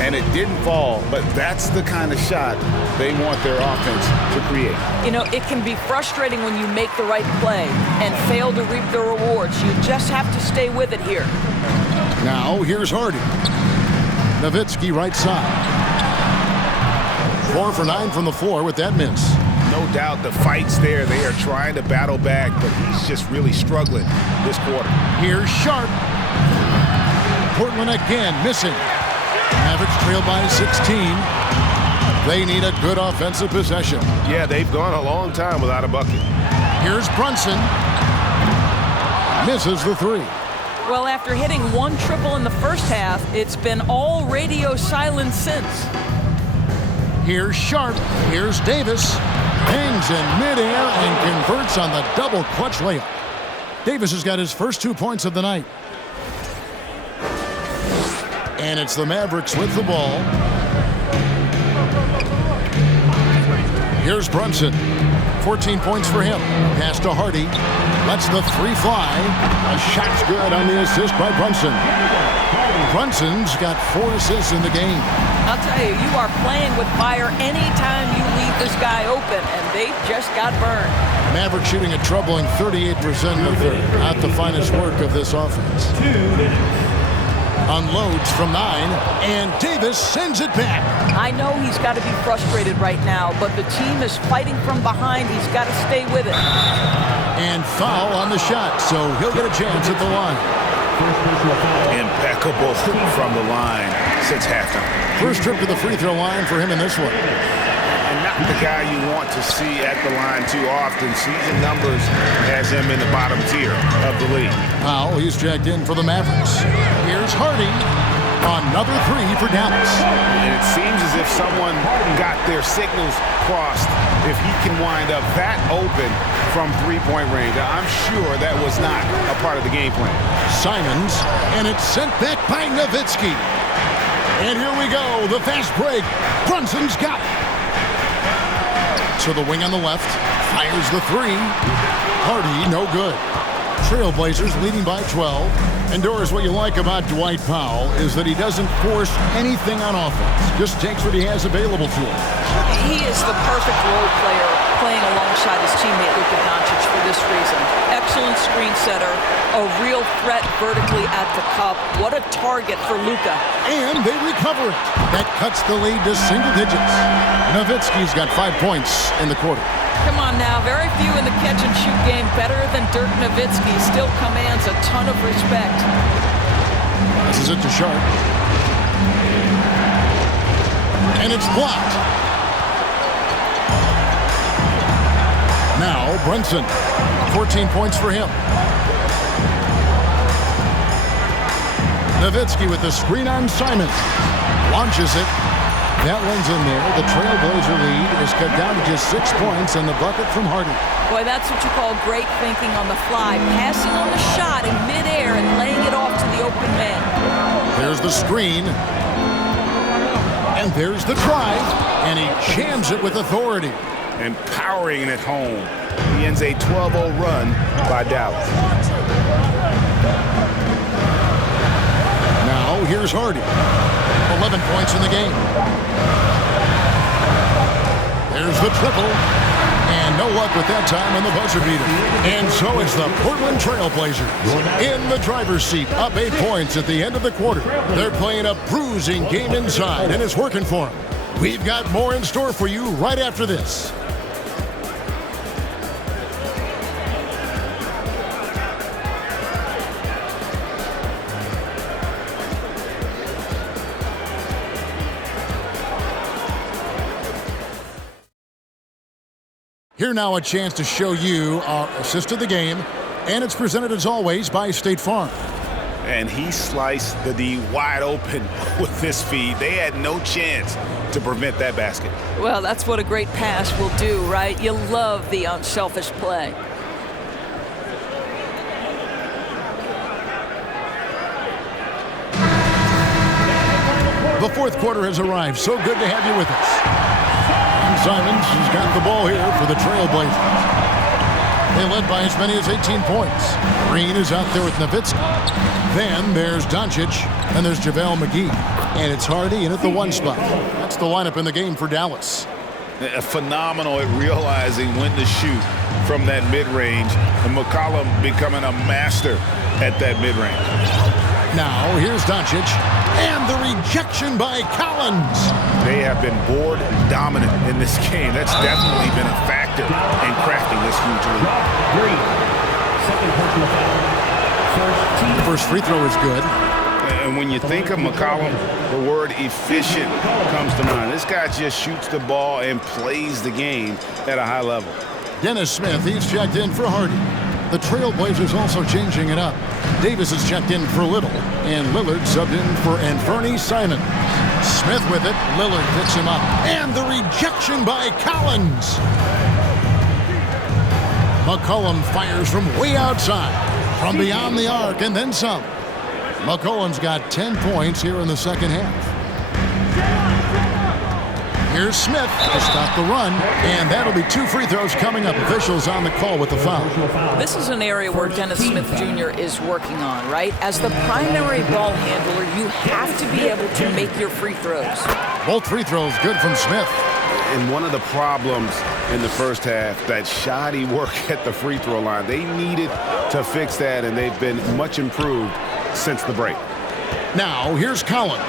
And it didn't fall, but that's the kind of shot they want their offense to create. You know, it can be frustrating when you make the right play and fail to reap the rewards. You just have to stay with it here. Now, here's Hardy. Nowitzki, right side. 4 for 9 from the floor with that miss. No doubt the fight's there. They are trying to battle back, but he's just really struggling this quarter. Here's Sharp. Portland again missing. Mavericks trail by 16. They need a good offensive possession. Yeah, they've gone a long time without a bucket. Here's Brunson. Misses the 3. Well, after hitting 1 triple in the first half, it's been all radio silence since. Here's Sharp. Here's Davis. Hangs in midair and converts on the double clutch layup. Davis has got his first 2 points of the night. And it's the Mavericks with the ball. Here's Brunson. 14 points for him. Pass to Hardy. Lets the 3 fly. A shot's good on the assist by Brunson. Brunson's got 4 assists in the game. I'll tell you, you are playing with fire anytime you leave this guy open, and they just got burned. Maverick shooting a troubling 38% in the third. Not the finest work of this offense. Unloads from 9, and Davis sends it back. I know he's got to be frustrated right now, but the team is fighting from behind. He's got to stay with it. And foul on the shot, so he'll get a chance at the line. Impeccable from the line since halftime. First trip to the free throw line for him in this one. And not the guy you want to see at the line too often. Season numbers has him in the bottom tier of the league. Powell, he's checked in for the Mavericks. Here's Hardy. Another three for Dallas. And it seems as if someone got their signals crossed if he can wind up that open from three-point range. I'm sure that was not a part of the game plan. Simons, and it's sent back by Nowitzki. And here we go, the fast break. Brunson's got it. To the wing on the left, fires the three. Hardy, no good. Trailblazers leading by 12. And Doris, what you like about Dwight Powell is that he doesn't force anything on offense. Just takes what he has available to him. He is the perfect role player playing alongside his teammate Luka Doncic for this reason. Excellent screen setter, a real threat vertically at the cup. What a target for Luka. And they recover it. That cuts the lead to single digits. Nowitzki's got 5 points in the quarter. Come on now, very few in the catch-and-shoot game better than Dirk Nowitzki. Still commands a ton of respect. This is it to Sharp. And it's blocked. Now, Brunson. 14 points for him. Nowitzki with the screen on Simon. Launches it. That one's in there. The Trailblazer lead is cut down to just 6 points and the bucket from Hardy. Boy, that's what you call great thinking on the fly. Passing on the shot in midair and laying it off to the open man. There's the screen. And there's the drive. And he jams it with authority. Empowering it home. He ends a 12-0 run by Dallas. Now, here's Hardy. 11 points in the game. There's the triple. And no luck with that time on the buzzer beater. And so it's the Portland Trailblazers in the driver's seat, up 8 points at the end of the quarter. They're playing a bruising game inside, and it's working for them. We've got more in store for you right after this. Here now a chance to show you our assist of the game, and it's presented as always by State Farm. And he sliced the D wide open with this feed. They had no chance to prevent that basket. Well, that's what a great pass will do, right? You love the unselfish play. The fourth quarter has arrived. So good to have you with us. Simons has got the ball here for the Trailblazers. They led by as many as 18 points. Green is out there with Nowitzki. Then there's Doncic, and there's JaVale McGee. And it's Hardy in at the one spot. That's the lineup in the game for Dallas. Phenomenal at realizing when to shoot from that mid-range. And McCollum becoming a master at that mid-range. Now, here's Doncic. And the rejection by Collins. They have been board dominant in this game. That's definitely been a factor in crafting this huge lead. Second personal foul. The first free throw is good. And when you think of McCollum, the word efficient comes to mind. This guy just shoots the ball and plays the game at a high level. Dennis Smith, he's checked in for Hardy. The Trailblazers also changing it up. Davis is checked in for Little, and Lillard subbed in for Anthony Simons. Smith with it. Lillard picks him up. And the rejection by Collins. McCollum fires from way outside, from beyond the arc, and then some. McCollum's got 10 points here in the second half. Here's Smith to stop the run, and that'll be 2 free throws coming up. Officials on the call with the foul. This is an area where Dennis Smith Jr. is working on, right? As the primary ball handler, you have to be able to make your free throws. Both free throws good from Smith. And one of the problems in the first half, that shoddy work at the free throw line. They needed to fix that, and they've been much improved since the break. Now, here's Collins.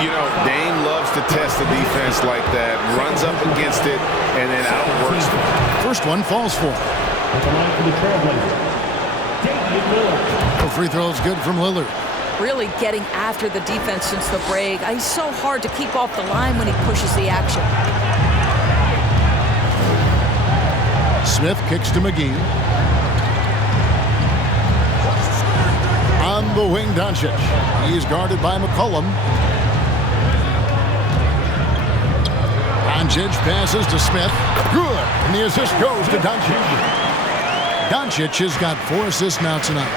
You know, Dame loves to test the defense like that, runs up against it, and then outworks it. First one falls for him. At the line for the Trailblazers, Damian Lillard. The free throw is good from Lillard. Really getting after the defense since the break. He's so hard to keep off the line when he pushes the action. Smith kicks to McGee. On the wing, Doncic. He's guarded by McCollum. Doncic passes to Smith. Good. And the assist goes to Doncic. Doncic has got 4 assists now tonight.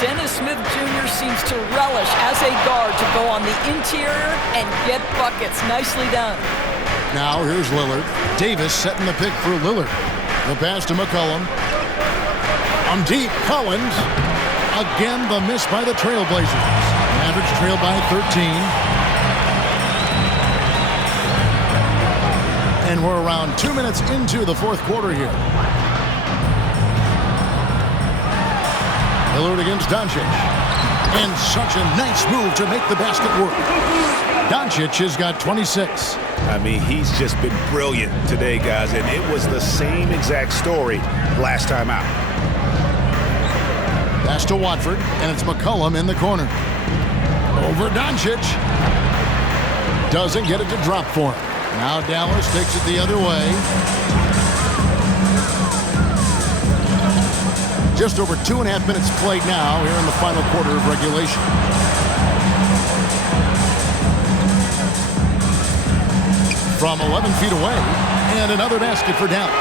Dennis Smith Jr. seems to relish as a guard to go on the interior and get buckets. Nicely done. Now here's Lillard. Davis setting the pick for Lillard. The pass to McCollum. On deep, Collins. Again, the miss by the Trailblazers. Mavericks trail by 13. And we're around 2 minutes into the fourth quarter here. Lillard against Doncic. And such a nice move to make the basket work. Doncic has got 26. I mean, he's just been brilliant today, guys, and it was the same exact story last time out. Pass to Watford, and it's McCollum in the corner. Over Doncic. Doesn't get it to drop for him. Now Dallas takes it the other way. Just over 2.5 minutes played now here in the final quarter of regulation. From 11 feet away, and another basket for Dallas.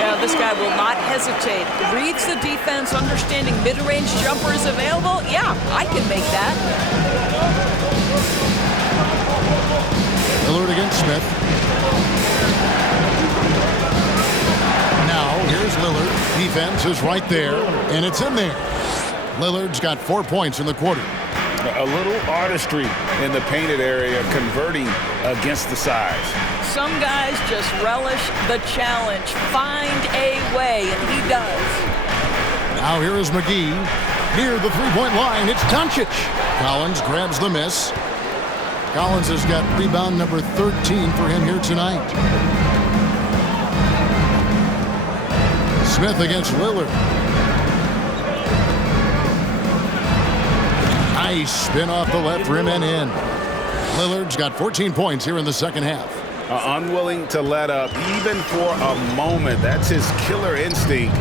Yeah, this guy will not hesitate. Reads the defense, understanding mid-range jumper is available. Yeah, I can make that. Lillard against Smith. Now, here's Lillard. Defense is right there, and it's in there. Lillard's got 4 points in the quarter. A little artistry in the painted area, converting against the size. Some guys just relish the challenge. Find a way, and he does. Now here is McGee. Near the three-point line, it's Doncic. Collins grabs the miss. Collins has got rebound number 13 for him here tonight. Smith against Lillard. Nice spin off the left rim and in. Lillard's got 14 points here in the second half. Unwilling to let up even for a moment. That's his killer instinct,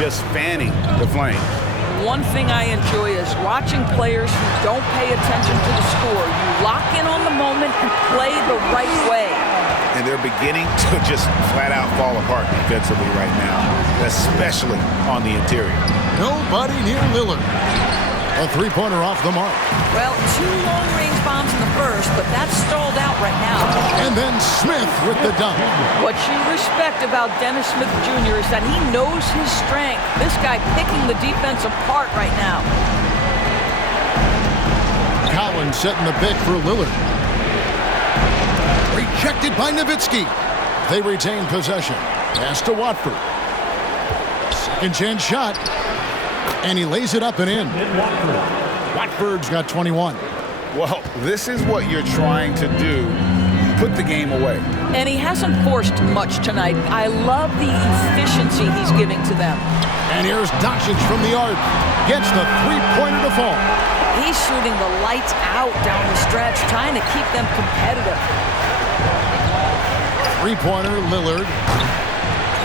just fanning the flame. One thing I enjoy is watching players who don't pay attention to the score. You lock in on the moment and play the right way. And they're beginning to just flat out fall apart defensively right now, especially on the interior. Nobody near Lillard. A three-pointer off the mark. Well, 2 long-range bombs in the first, but that's stalled out right now. And then Smith with the dunk. What you respect about Dennis Smith Jr. is that he knows his strength. This guy picking the defense apart right now. Collins setting the pick for Lillard. Rejected by Nowitzki. They retain possession. Pass to Watford. Second chance shot. And he lays it up and in. Watford's got 21. Well, this is what you're trying to do. Put the game away. And he hasn't forced much tonight. I love the efficiency he's giving to them. And here's Doncic from the arc. Gets the three-pointer to fall. He's shooting the lights out down the stretch, trying to keep them competitive. Three-pointer, Lillard.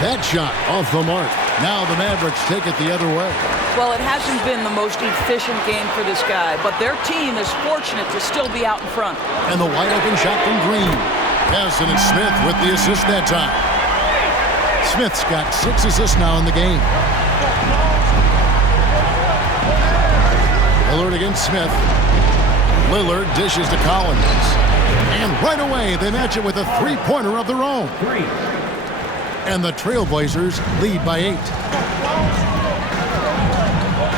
That shot off the mark. Now the Mavericks take it the other way. Well, it hasn't been the most efficient game for this guy, but their team is fortunate to still be out in front. And the wide-open shot from Green. Yes, and it's Smith with the assist that time. Smith's got 6 assists now in the game. Lillard against Smith. Lillard dishes to Collins. And right away, they match it with a three-pointer of their own. And the Trailblazers lead by 8.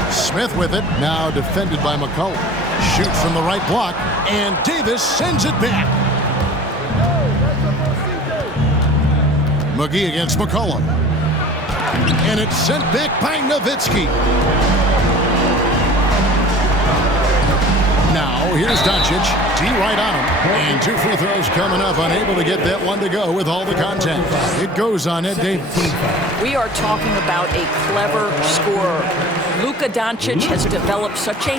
Smith with it, now defended by McCollum. Shoots from the right block, and Davis sends it back. McGee against McCollum. And it's sent back by Nowitzki. Now, here's Doncic. D right on him. And 2 free throws coming up. Unable to get that one to go with all the contact. It goes on Ed Davis. We are talking about a clever scorer. Luka Doncic has developed such a